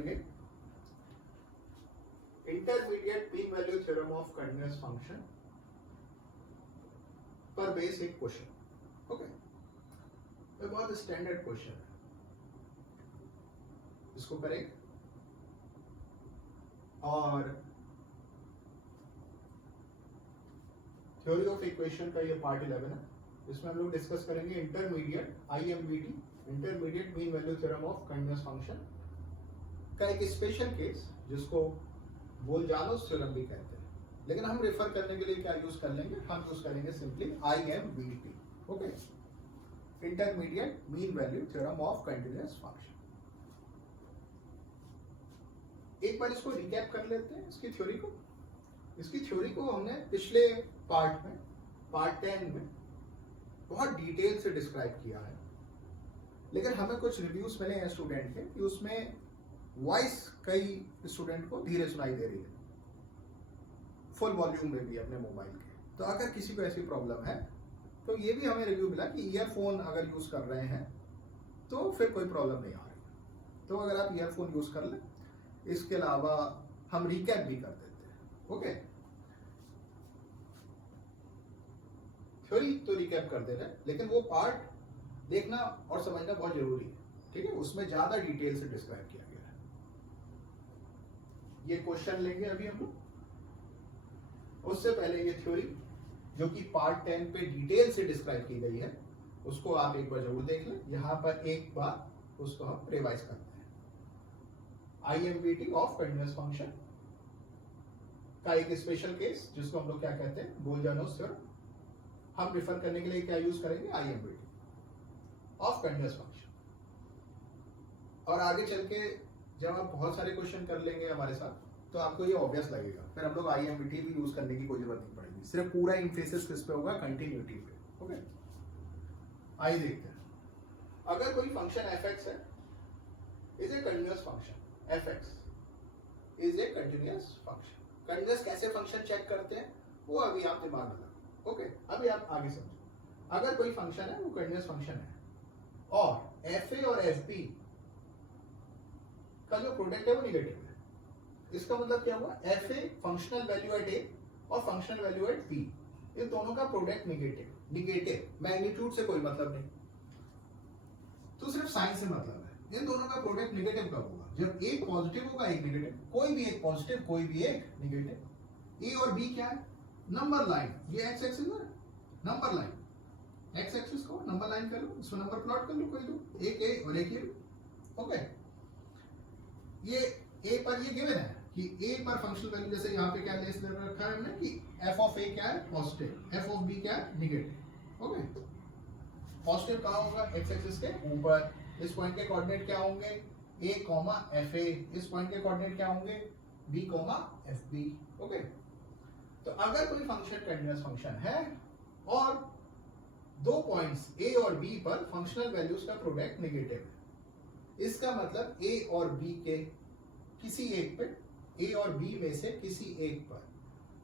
करेंगे intermediate mean value theorem of continuous function पर base एक क्वेश्चन। ओके, ये बहुत स्टैंडर्ड क्वेश्चन है, इसको करेंगे और थ्योरी ऑफ इक्वेशन का ये पार्ट 11 है। इसमें हम लोग डिस्कस करेंगे intermediate IMVT intermediate mean value theorem of continuous function का एक स्पेशल केस जिसको बोल-जानोस थ्योरम भी कहते हैं, लेकिन हम रेफर करने के लिए क्या यूज कर लेंगे, हम यूज करेंगे simply IMVT। Okay, intermediate mean value theorem of continuous function. एक बार इसको रिकैप कर लेते हैं इसकी थ्योरी को। इसकी थ्योरी को हमने पिछले पार्ट में, पार्ट 10 में बहुत डिटेल से डिस्क्राइब किया है, लेकिन हमें कुछ रिव्यूज मिले हैं स्टूडेंट के कि उसमें वॉइस कई स्टूडेंट को धीरे सुनाई दे रही है, फुल वॉल्यूम में भी अपने मोबाइल के। तो अगर किसी को ऐसी प्रॉब्लम है तो ये भी हमें रिव्यू मिला कि ईयरफोन अगर यूज कर रहे हैं तो फिर कोई प्रॉब्लम नहीं आ रही। तो अगर आप ईयरफोन यूज कर लें, इसके अलावा हम रिकैप भी कर देते हैं। ओके, थ्योरी तो रिकैप कर दे रहे हैं, लेकिन वो पार्ट देखना और समझना बहुत जरूरी है। ठीक है, उसमें ज्यादा डिटेल से डिस्क्राइब किया गया है। ये क्वेश्चन लेंगे अभी हम लोग। उससे पहले ये थ्योरी जो कि पार्ट 10 पे डिटेल से डिस्क्राइब की गई है, उसको आप एक बार जरूर देख लें। यहां पर एक बार उसको हम रिवाइज करते हैं। IMVT ऑफ कंटिन्यूअस फंक्शन का एक स्पेशल केस जिसको हम लोग क्या कहते हैं, बोल-जानोस थ्योरम। हम रिफर करने के लिए क्या यूज करेंगे, IMVT ऑफ कंटिन्यूअस फंक्शन। और आगे चल के जब आप बहुत सारे क्वेश्चन कर लेंगे हमारे साथ तो आपको ये ऑब्वियस लगेगा, फिर हम लोग IMVT भी यूज करने की कोई जरूरत नहीं पड़ेगी। सिर्फ पूरा एम्फेसिस किस पे होगा, कंटिन्यूटी पे। ओके, आइए देखते हैं। अगर कोई फंक्शन fx है, is a continuous function. fx is a continuous function. Continuous कैसे फंक्शन चेक करते हैं वो अभी आप दिमाग में लगाओ। ओके, अभी आप आगे समझो। अगर कोई फंक्शन है वो कंटिन्यूअस फंक्शन है और fa और fb का जो प्रोडक्ट है वो निगेटिव है, इसका मतलब क्या हुआ, fa functional value at a और फंक्शनल वैल्यू एट b, इन दोनों का प्रोडक्ट निगेटिव, मैग्नीट्यूड से कोई मतलब नहीं, तो सिर्फ साइन से मतलब है। इन दोनों का प्रोडक्ट निगेटिव कब होगा, जब एक पॉजिटिव होगा एक निगेटिव, कोई भी एक पॉजिटिव कोई भी एक निगेटिव। a और b क्या है, नंबर लाइन, ये x एक्सिस है, नंबर लाइन, x एक्सिस को नंबर लाइन कर लो, इसमें नंबर प्लॉट कर लो कोई दो, एक a और एक b। ओके, ये a पर ये गिवन है कि a पर फंक्शनल वैल्यू, जैसे यहाँ पे क्या ले रखा है हमने कि f ऑफ a क्या है, पॉजिटिव, f ऑफ b क्या है, निगेटिव। ओके, पॉजिटिव कहाँ होगा, x एक्सिस के ऊपर। इस पॉइंट के कोऑर्डिनेट क्या होंगे, a, fa। इस पॉइंट के कोऑर्डिनेट क्या होंगे, b, fb। ओके, तो अगर कोई फंक्शन कंटिन्यूअस फंक्शन है और दो पॉइंट्स a और b पर फंक्शनल वैल्यूज का प्रोडक्ट निगेटिव है, इसका मतलब a और b के किसी एक पे, a और b में से किसी एक पर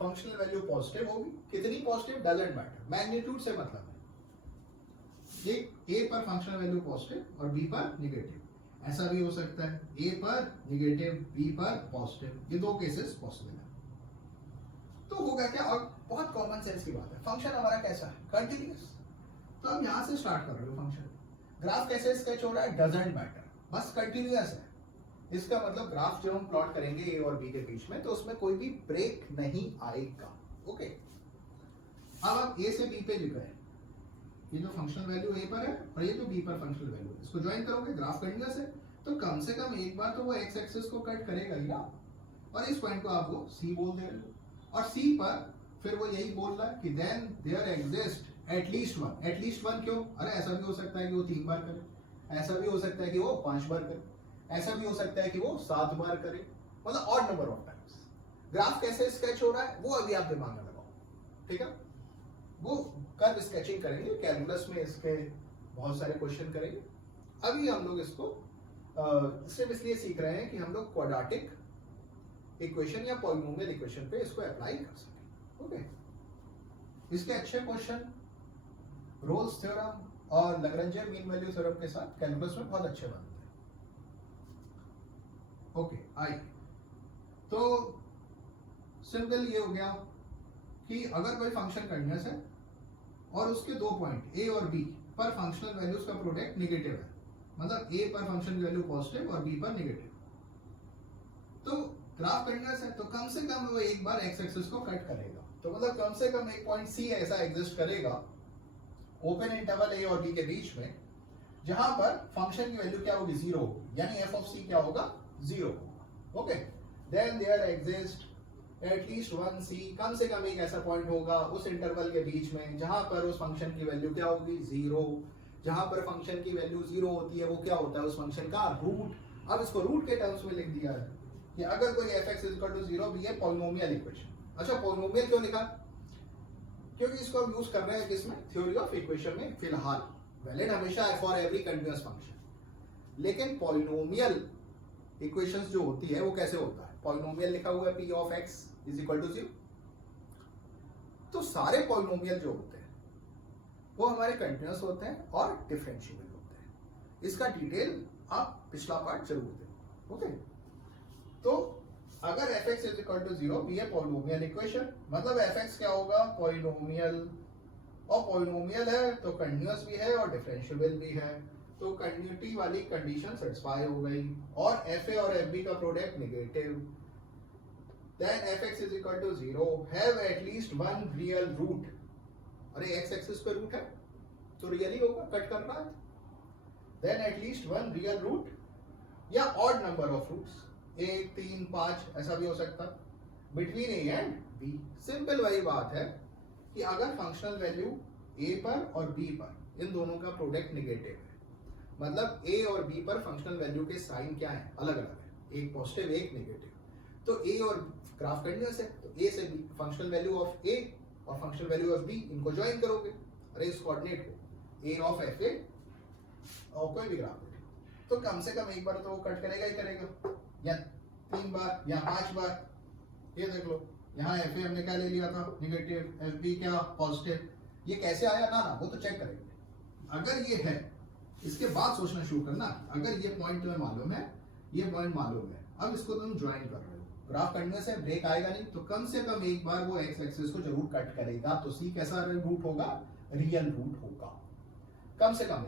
फंक्शनल वैल्यू पॉजिटिव होगी। कितनी पॉजिटिव, डजंट मैटर, मैग्नीट्यूड से मतलब है। एक a पर फंक्शनल वैल्यू पॉजिटिव और b पर निगेटिव, ऐसा भी हो सकता है, a पर निगेटिव b पर पॉजिटिव, ये दो केसेस पॉसिबल है। तो होगा क्या, और बहुत कॉमन सेंस की बात है, फंक्शन हमारा कैसा है, कंटिन्यूअस। तो हम यहां से स्टार्ट कर रहे हो फंक्शन, ग्राफ कैसे स्केच हो रहा है, डजंट मैटर, बस कंटिन्यूअस है। इसका मतलब ग्राफ जब हम प्लॉट करेंगे a और b के बीच में तो उसमें कोई भी ब्रेक नहीं आएगा। ओके, अब आप a से b पे लिख रहे हैं, ये जो फंक्शनल वैल्यू a पर है और ये जो b पर फंक्शनल वैल्यू है, इसको ज्वाइन करोगे, ग्राफ कंटिन्यूअस है, तो कम से कम एक बार तो वो x एक्सिस को कट करेगा ही ना, और इस पॉइंट को आप वो c बोल दे रहे हो, और c पर फिर वो यही बोल रहा है कि then there exist at least one. At least one क्यों, अरे ऐसा भी हो सकता है कि वो 3 बार करे, ऐसा भी हो सकता है कि वो 5 बार करे, ऐसा भी हो सकता है कि वो 7 बार करे, मतलब odd number of times. Graph कैसे स्केच हो रहा है वो अभी आप दिमाग में लगाओ। ठीक है, वो कर्व स्केचिंग करेंगे, कैलकुलस में इसके बहुत सारे क्वेश्चन करेंगे। अभी हम लोग इसको सिर्फ इसलिए सीख रहे हैं कि हम लोग क्वाड्रेटिक इक्वेशन या पॉलिनोमियल इक्वेशन पे इसको अप्लाई कर सकें। ओके, इसके अच्छे क्वेश्चन रोल्स थ्योरम और लैग्रेंज मीन वैल्यू थ्योरम के साथ कैलकुलस में बहुत अच्छे बनते हैं। Okay I. तो सिंपल ये हो गया कि अगर कोई फंक्शन कंटिन्यूअस है और उसके दो पॉइंट ए और बी पर फंक्शनल वैल्यूज का प्रोडक्ट नेगेटिव है, मतलब ए पर फंक्शन की वैल्यू पॉजिटिव और बी पर नेगेटिव, तो ग्राफ कंटिन्यूअस है तो कम से कम वो एक बार एक्स एक्सिस को कट करेगा। तो मतलब कम से कम एक पॉइंट सी ऐसा एग्जिस्ट करेगा ओपन इंटरवल ए और बी के बीच में, जहां पर फंक्शन की वैल्यू क्या होगी, जीरो होगी, यानी एफ ऑफ सी क्या होगा, जीरो होगा। Okay, then there exist at least one C, कम से कम एक ऐसा पॉइंट होगा उस इंटरवल के बीच में जहां पर उस फंक्शन की वैल्यू क्या होगी, जीरो। जहां पर फंक्शन की वैल्यू जीरो होती है वो क्या होता है, उस फंक्शन का रूट। अब इसको रूट के टर्म्स में लिख दिया है कि अगर कोई fx इज इक्वल टू 0 भी है पॉलिनोमियल इक्वेशन। अच्छा, पॉलिनोमियल क्यों लिखा, क्योंकि इसको हम यूज कर रहे हैं किसमें, थ्योरी ऑफ इक्वेशन में फिलहाल। वैलिड हमेशा है फॉर एवरी कंटीन्यूअस फंक्शन, लेकिन पॉलिनोमियल इक्वेशंस जो होती है वो कैसे होता है, पॉलिनोमियल लिखा हुआ है p of x is equal to 0। तो सारे पॉलिनोमियल जो होते हैं वो हमारे कंटीन्यूअस होते हैं और डिफरेंशिएबल होते हैं। इसका डिटेल आप पिछला पार्ट जरूर दें। ओके, तो अगर fx इज इक्वल टू 0 भी है पॉलिनोमियल इक्वेशन, मतलब fx क्या होगा, पॉलिनोमियल, और पॉलिनोमियल है तो कंटीन्यूअस भी है और डिफरेंशिएबल भी है, तो कंटिन्यूटी वाली कंडीशन सेटिस्फाई हो गई। और fa और fb का product negative, then fx is equal to 0 have at least one real root. अरे x एक्सिस पे रूट है तो रियल ही होगा, कट कर रहा है। Then at least one real root या ऑड नंबर ऑफ रूट्स, 1 3 5 ऐसा भी हो सकता, between a and b। Simple वही बात है कि अगर फंक्शनल वैल्यू a पर और b पर इन दोनों का प्रोडक्ट नेगेटिव है, मतलब a और b पर फंक्शनल वैल्यू के साइन क्या है, अलग अलग है, एक पॉजिटिव एक नेगेटिव, तो a और ग्राफ कंटीन्यूअस है तो a से b functional value of a और फंक्शनल वैल्यू ऑफ b इनको ज्वाइन करोगे, अरे इस कोऑर्डिनेट को a ऑफ fa और कोई भी ग्राफ है, तो कम से कम एक बार तो वो कट करेगा ही करेगा, या 3 बार या 5 बार। ये देख लो यहाँ fa हमने क्या ले लिया था, नेगेटिव, fb क्या पॉजिटिव, ये कैसे आया ना वो तो चेक करेंगे। अगर ये है इसके बाद सोचना शुरू करना, अगर ये पॉइंट तुम्हें मालूम है, ये पॉइंट मालूम है, अब इसको तुम ज्वाइन कर रहे हो, ग्राफ कंटीन्यूअस है, ब्रेक आएगा नहीं, तो कम से कम एक बार वो एक्स एक्सिस को जरूर कट करेगा, तो सी कैसा रूट होगा, रियल रूट होगा। कम से कम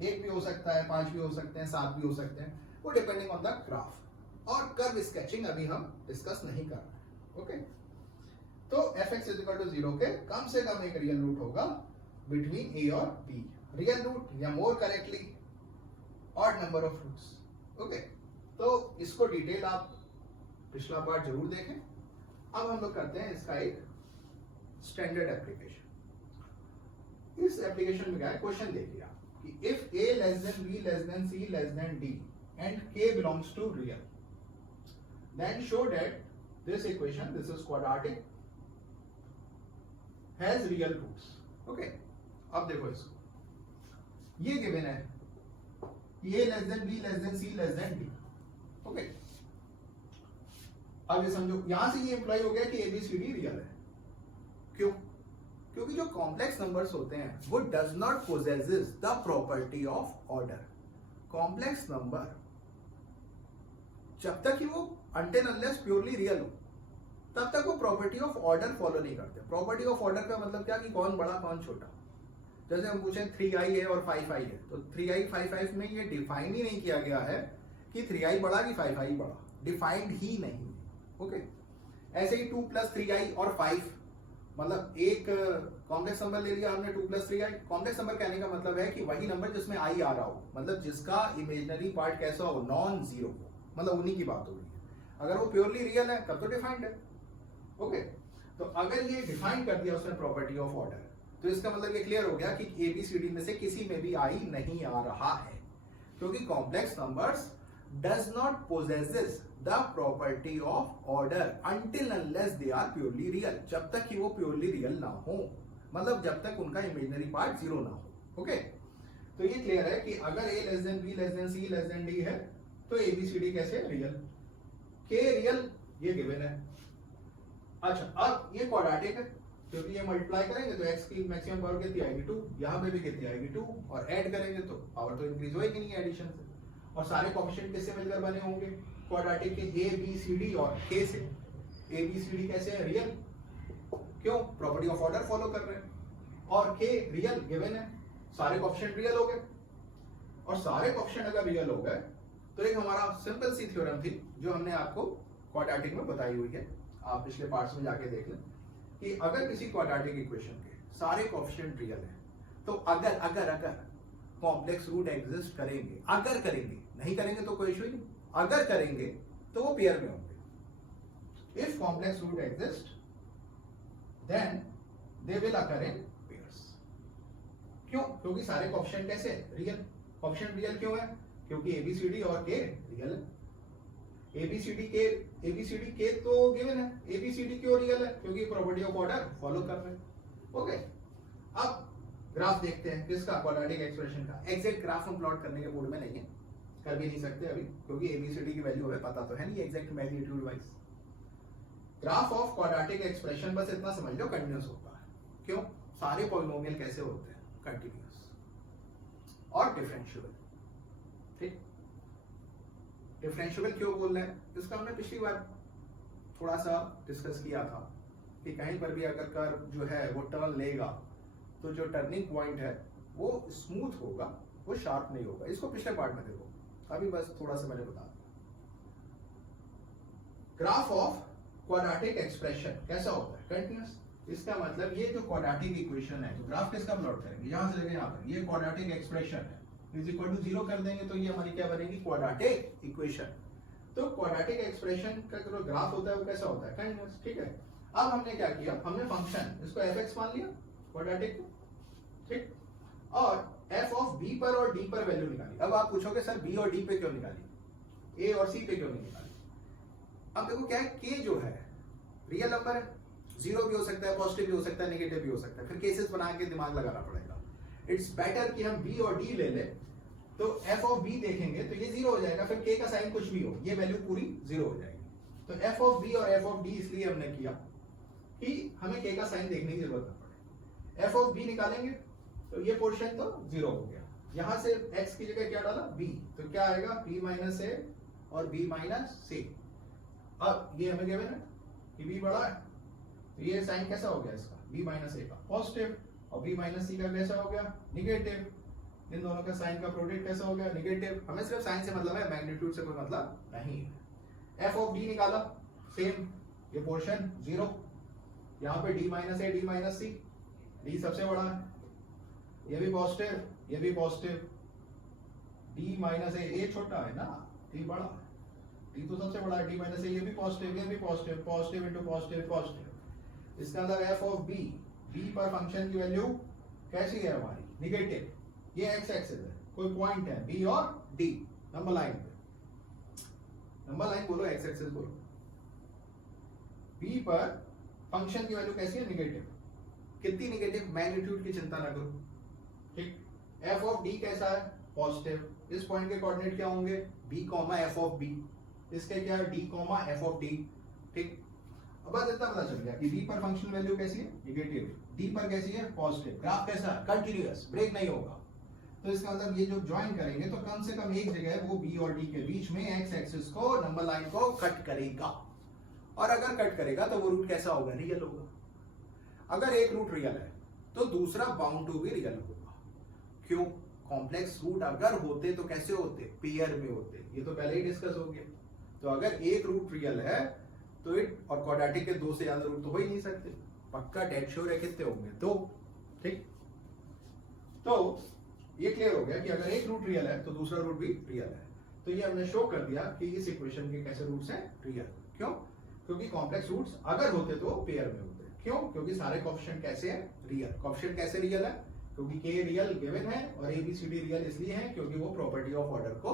एक भी हो सकता है, 5 भी हो सकते हैं, 7 भी हो सकते हैं, वो डिपेंडिंग ऑन द ग्राफ। और कर्व स्केचिंग अभी हम डिस्कस नहीं कर रहे हैं। ओके, तो fx इज इक्वल टू 0 के कम से कम एक रियल रूट होगा बिटवीन a और b, रियल रूट या more correctly odd number of roots. Okay, तो इसको डिटेल आप पिछला पार्ट जरूर देखें। अब हम लोग करते हैं इसका एक स्टैंडर्ड एप्लीकेशन। इस एप्लीकेशन में क्या है, क्वेश्चन देखिए आप कि if a less than b less than c less than d and k belongs to real, then show that this equation, this is quadratic, has real roots. Okay, अब देखो इसको, ये गिवन है a less than b less than c less than d। Okay, अब ये समझो, यहां से ये इंप्लाई हो गया कि ABCD रियल है। क्यों? क्योंकि जो कॉम्प्लेक्स नंबर्स होते हैं वो does not possesses the property of order. Complex number जब तक कि वो अनटिल अनलेस प्योरली रियल हो तब तक वो प्रॉपर्टी ऑफ ऑर्डर फॉलो नहीं करते। प्रॉपर्टी ऑफ ऑर्डर का मतलब क्या कि कौन बड़ा कौन छोटा। जैसे हम पूछें 3i है और 5i है, तो 3i 5i में ये डिफाइन ही नहीं किया गया है कि 3i बड़ा कि 5i बड़ा, डिफाइंड ही नहीं। ओके, ऐसे ही 2 + 3i और 5, मतलब एक कॉम्प्लेक्स नंबर ले लिया हमने 2 + 3i। कॉम्प्लेक्स नंबर कहने का मतलब है कि वही नंबर जिसमें i आ रहा हो, मतलब जिसका इमेजिनरी पार्ट कैसा हो, नॉन जीरो हो, मतलब उन्हीं की बात हो रही है। अगर वो प्योरली रियल है तब तो डिफाइंड है। ओके, तो अगर ये डिफाइन कर दिया उसने प्रॉपर्टी ऑफ ऑर्डर, तो इसका मतलब ये क्लियर हो गया कि ABCD में से किसी में भी i नहीं आ रहा है, क्योंकि complex numbers does not possesses the property of order until unless they are purely real. जब तक कि वो प्योरली रियल ना हो, मतलब जब तक उनका इमेजिनरी पार्ट जीरो ना हो। ओके, तो ये क्लियर है कि अगर a less than b less than c less than d है तो ABCD कैसे रियल, k रियल, ये गिवन है। अच्छा, अब ये क्वाड्रेटिक है क्योंकि ये मल्टीप्लाई करेंगे तो x की मैक्सिमम पावर कितनी आएगी 2, यहाँ पे भी कितनी आएगी 2, और ऐड करेंगे तो पावर तो इंक्रीज होएगी नहीं एडिशन से। और सारे कोएफिशिएंट किससे मिलकर बने होंगे, क्वाड्रेटिक के ए बी सी डी और के से। ए बी सी डी कैसे है? रियल, क्यों? प्रॉपर्टी ऑफ ऑर्डर फॉलो कर रहे हैं। और के रियल गिवन है, सारे कोएफिशिएंट रियल हो गए। और सारे कोएफिशिएंट अगर रियल हो गए तो एक हमारा सिंपल सी थ्योरम थी जो हमने आपको क्वाड्रेटिक में बताई हुई है, आप पिछले पार्ट्स में जाके देख लें, कि अगर किसी क्वाड्रेटिक इक्वेशन के सारे कोएफिशिएंट रियल है तो अगर अगर अगर कॉम्प्लेक्स रूट एग्जिस्ट करेंगे, अगर करेंगे, नहीं करेंगे तो कोई इशू ही नहीं, अगर करेंगे तो वो पेयर में होंगे। If complex root exist then they will occur in pairs. क्यों? क्योंकि सारे कोएफिशिएंट कैसे रियल। कोएफिशिएंट रियल क्यों है? क्योंकि एबीसीडी और के रियल है। एबीसीडी के तो गिवन है, एबीसीडी क्यों रियल है? क्योंकि प्रॉपर्टी ऑफ ऑर्डर फॉलो कर रहे हैं। ओके, अब ग्राफ देखते हैं किसका? क्वाड्रेटिक एक्सप्रेशन का। एग्जैक्ट ग्राफ हम प्लॉट करने के मूड में नहीं है, कर भी नहीं सकते अभी, क्योंकि एबीसीडी की वैल्यू हमें पता तो है नहीं exact magnitude wise. Graph of quadratic expression बस इतना समझ लो कंटिन्यूअस होता है। क्यों? सारे पॉलिनोमियल कैसे होते हैं? कंटिन्यूअस और डिफरेंशिएबल। ठीक, डिफरेंशिएबल क्यों बोल रहे हैं? इसका हमने पिछली बार थोड़ा सा डिस्कस किया था कि कहीं पर भी अगर कर्व जो है वो टर्न लेगा तो जो टर्निंग पॉइंट है वो स्मूथ होगा, वो शार्प नहीं होगा। इसको पिछले पार्ट में देखो, अभी बस थोड़ा सा मैंने बता। ग्राफ ऑफ क्वाड्रेटिक एक्सप्रेशन कैसा होता है? कंटिन्यूअस। इसका मतलब ये जो क्वाड्रेटिक इक्वेशन है, तो ग्राफ किसका प्लॉट करेंगे? यहां से लेके यहां पर, ये क्वाड्रेटिक एक्सप्रेशन है, इज इक्वल टू 0 कर देंगे तो ये हमारी क्या बनेगी? Quadratic equation. तो क्वाड्रेटिक एक्सप्रेशन का जो ग्राफ होता है वो कैसा होता है? कंटिन्यूअस। ठीक है, अब हमने क्या किया? हमने फंक्शन इसको fx मान लिया क्वाड्रेटिक को, ठीक, और f ऑफ b पर और d पर वैल्यू निकाली। अब आप पूछोगे सर b और d पे क्यों निकाली, a और c पे क्यों नहीं निकाली? अब देखो क्या है, k जो है रियल नंबर है, 0 भी हो सकता है, पॉजिटिव भी हो सकता है, नेगेटिव भी हो सकता है, फिर केसेस बना के दिमाग लगाना पड़ेगा। इट्स बेटर कि हम b और d ले ले, तो f ऑफ b देखेंगे तो ये 0 हो जाएगा, फिर k का साइन कुछ भी हो, ये वैल्यू पूरी 0 हो जाएगी। तो f ऑफ b और f ऑफ d इसलिए हमने किया कि हमें k का साइन देखने की जरूरत ना पड़े। f ऑफ b निकालेंगे तो ये पोर्शन तो 0 हो गया, यहां से x की जगह क्या डाला? b, तो क्या आएगा? b माइनस a और b माइनस c। अब ये हमें गिवन है कि b बड़ा है, तो ये साइन कैसा हो गया इसका? b माइनस a का पॉजिटिव, और b माइनस c का कैसा हो गया? निगेटिव। इन दोनों का साइन का प्रोडक्ट कैसा हो गया? निगेटिव। हमें सिर्फ साइन से मतलब है, मैग्नीट्यूड से कोई मतलब नहीं है। f ऑफ d निकाला, सेम, ये पोर्शन 0, यहाँ पे d minus a, d minus c, d सबसे बड़ा है, ये भी पॉजिटिव, ये भी पॉजिटिव, d माइनस a छोटा है ना, d बड़ा है, d तो सबसे बड़ा है, d माइनस a, ये भी पॉजिटिव, ये भी positive, positive into positive, positive. इसका मतलब f ऑफ b, b पर फंक्शन की वैल्यू कैसी है हमारी? निगेटिव। ये x एक्सिस है, कोई पॉइंट है b और d, नंबर लाइन पे, नंबर लाइन बोलो, x एक्सिस बोलो। b पर फंक्शन की वैल्यू कैसी है? निगेटिव। कितनी निगेटिव? मैग्नीट्यूड की चिंता ना करो, ठीक। f ऑफ d कैसा है? पॉजिटिव। इस पॉइंट के कोऑर्डिनेट क्या होंगे? b, f ऑफ b, इसके क्या है? d, f ऑफ d, ठीक। अब बस इतना पता चल गया कि b पर फंक्शन वैल्यू कैसी है? निगेटिव, d पर कैसी है? पॉजिटिव। ग्राफ कैसा है? कंटीन्यूअस, ब्रेक नहीं होगा। तो इसका मतलब ये जो ज्वाइन करेंगे तो कम से कम एक जगह वो b और d के बीच में x एक्सिस को, नंबर लाइन को कट करेगा, और अगर कट करेगा तो वो रूट कैसा होगा? रियल होगा। अगर एक रूट रियल है तो दूसरा बाउंड टू भी रियल होगा। क्यों? कॉम्प्लेक्स रूट अगर होते तो कैसे होते? पेयर में होते, ये तो पहले ही डिस्कस हो गया। तो अगर एक रूट रियल है तो इट और क्वाड्रेटिक के 2 से ज्यादा रूट तो हो ही नहीं सकते, पक्का डेड श्योर है कितने होंगे? 2, ठीक। तो ये क्लियर हो गया कि अगर एक रूट रियल है तो दूसरा रूट भी रियल है। तो ये हमने शो कर दिया कि इस इक्वेशन के कैसे रूट्स हैं? रियल। क्यों? क्योंकि कॉम्प्लेक्स रूट्स अगर होते तो पेयर में होते। क्यों? क्योंकि सारे कोएफिशिएंट कैसे हैं? रियल। कोएफिशिएंट कैसे रियल है? क्योंकि k रियल गिवन है और ABCD रियल इसलिए है क्योंकि वो प्रॉपर्टी ऑफ ऑर्डर को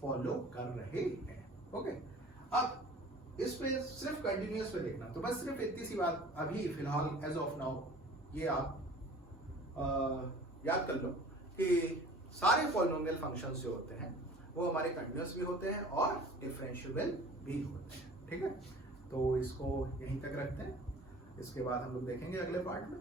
फॉलो कर रहे हैं। ओके, अब इस पे सिर्फ कंटिन्यूअस पे देखना, तो बस सिर्फ इतनी सी बात अभी फिलहाल एज ऑफ नाउ ये आप याद कर लो कि सारे पॉलिनोमियल फंक्शंस जो होते हैं वो हमारे कंटिन्यूअस भी होते हैं और डिफरेंशिएबल भी होते हैं। ठीक है, तो इसको यहीं तक रखते हैं, इसके बाद हम लोग देखेंगे अगले पार्ट में।